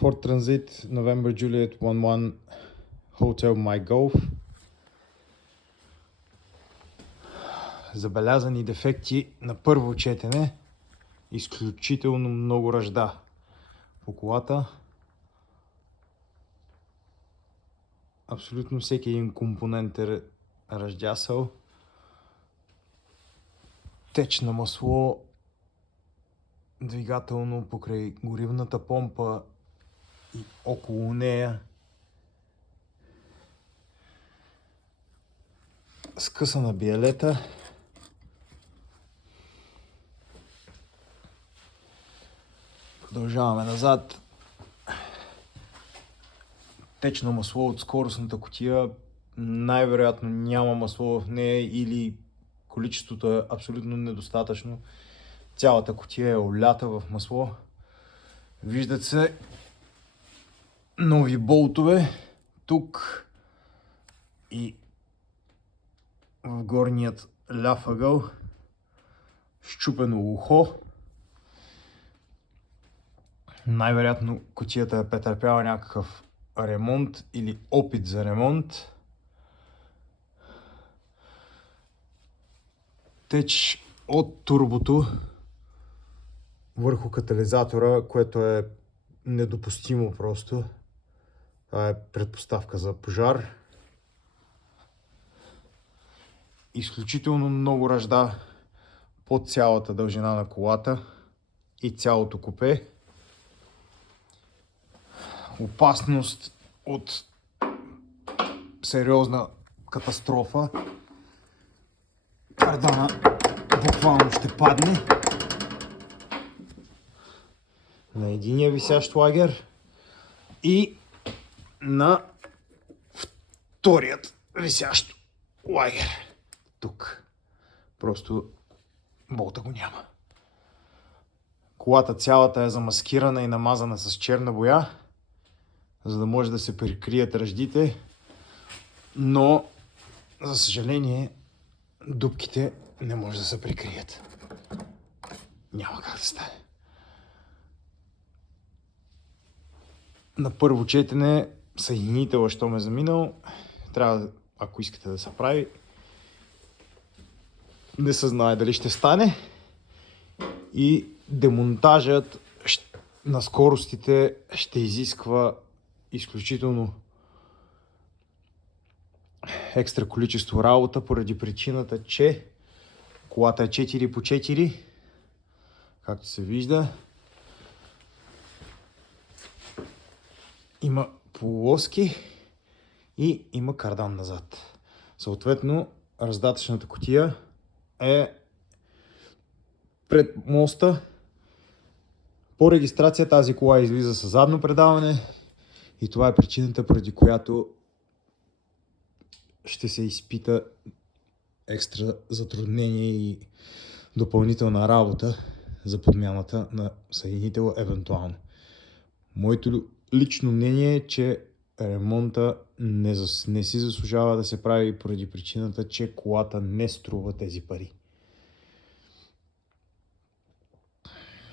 Ford Transit, November Juliet 11 Hotel My Golf. Забелязани дефекти на първо четене. Изключително много ръжда по колата. Абсолютно всеки един компонент е ръждясал. Теч на масло двигателно покрай горивната помпа и около нея. Скъсана биелета. Продължаваме назад. Течно масло от скоростната кутия. Най-вероятно няма масло в нея или количеството е абсолютно недостатъчно. Цялата кутия е олята в масло. Виждат се нови болтове тук и в горният ляв ъгъл. Счупено ухо. Най-вероятно кутията е претърпяла някакъв ремонт или опит за ремонт. Теч от турбото върху катализатора, което е недопустимо просто. Това е предпоставка за пожар. Изключително много ръжда по цялата дължина на колата и цялото купе. Опасност от сериозна катастрофа. Кардана буквално ще падне на единия висящ лагер и на вторият висящ лагер. Тук. Просто болта го няма. Колата цялата е замаскирана и намазана с черна боя, за да може да се прикрият ръждите, но за съжаление дупките не може да се прикрият. Няма как да стане. На първо четене съединител, щом е заминал, трябва, ако искате да се прави, не се знае дали ще стане, и демонтажът на скоростите ще изисква изключително екстра количество работа, поради причината, че колата е 4x4, както се вижда. Има полуоски и има кардан назад. Съответно, раздатъчната кутия е пред моста. По регистрация тази кола излиза с задно предаване и това е причината, поради която ще се изпита екстра затруднение и допълнителна работа за подмяната на съединителя евентуално. Моето лично мнение е, че ремонта не си заслужава да се прави поради причината, че колата не струва тези пари.